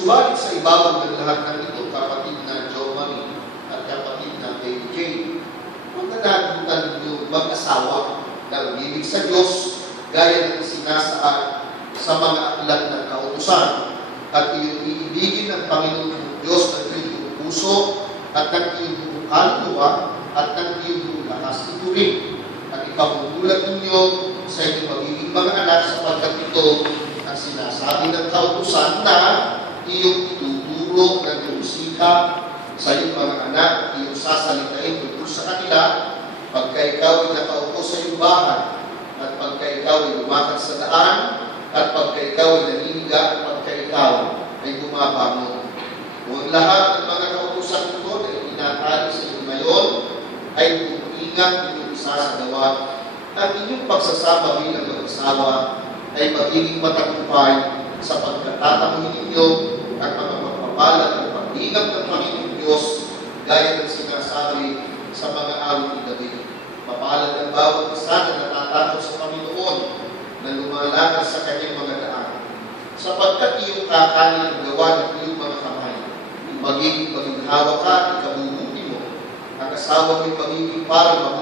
Subalit sa ibabaw ng lahat ng ito, kapatid na Giovanni at kapatid na KJ, huwag na natin yung mag-asawa na umibig sa Diyos gaya ng sinasaad sa mga aklat ng kautusan at iyong iibigin ng Panginoon Diyos ng iyong buong puso at ng iyong buong kaluluwa at ng iyong buong lakas. Ito rin at ipagmumulat ninyo sa inyong magiging mga anak sapagkat ito ang sinasabi ng kautusan na iyong ituturo ng iyong sikap sa iyong mga anak, iyong sasalitain tungkol sa kanila pagka ikaw ay nakaupo sa iyong bahay at pagka ikaw ay lumakad sa daan at pagka ikaw ay naniniga at pagka ikaw ay bumabangon. Kung ang lahat ng mga kautusan ko na itinatali sa inyo ngayon ay ingat inyong isasagawa at inyong pagsasama bilang mag-asawa ay magiging matagumpay sa pagkatatanggol ninyo at mga magpapalat at pag-ingat ng Panginoon Diyos gaya ng sinasabi sa mga awit ni David. Mapalad ang bawat isa na natatakot sa Panginoon na lumalakad sa kanyang mga daan. Sapagkat iyong kakanin ang gawa ng iyong mga kamay, magiging maginhawa ka at ikabubuti mo. Ang asawa mo'y magiging parang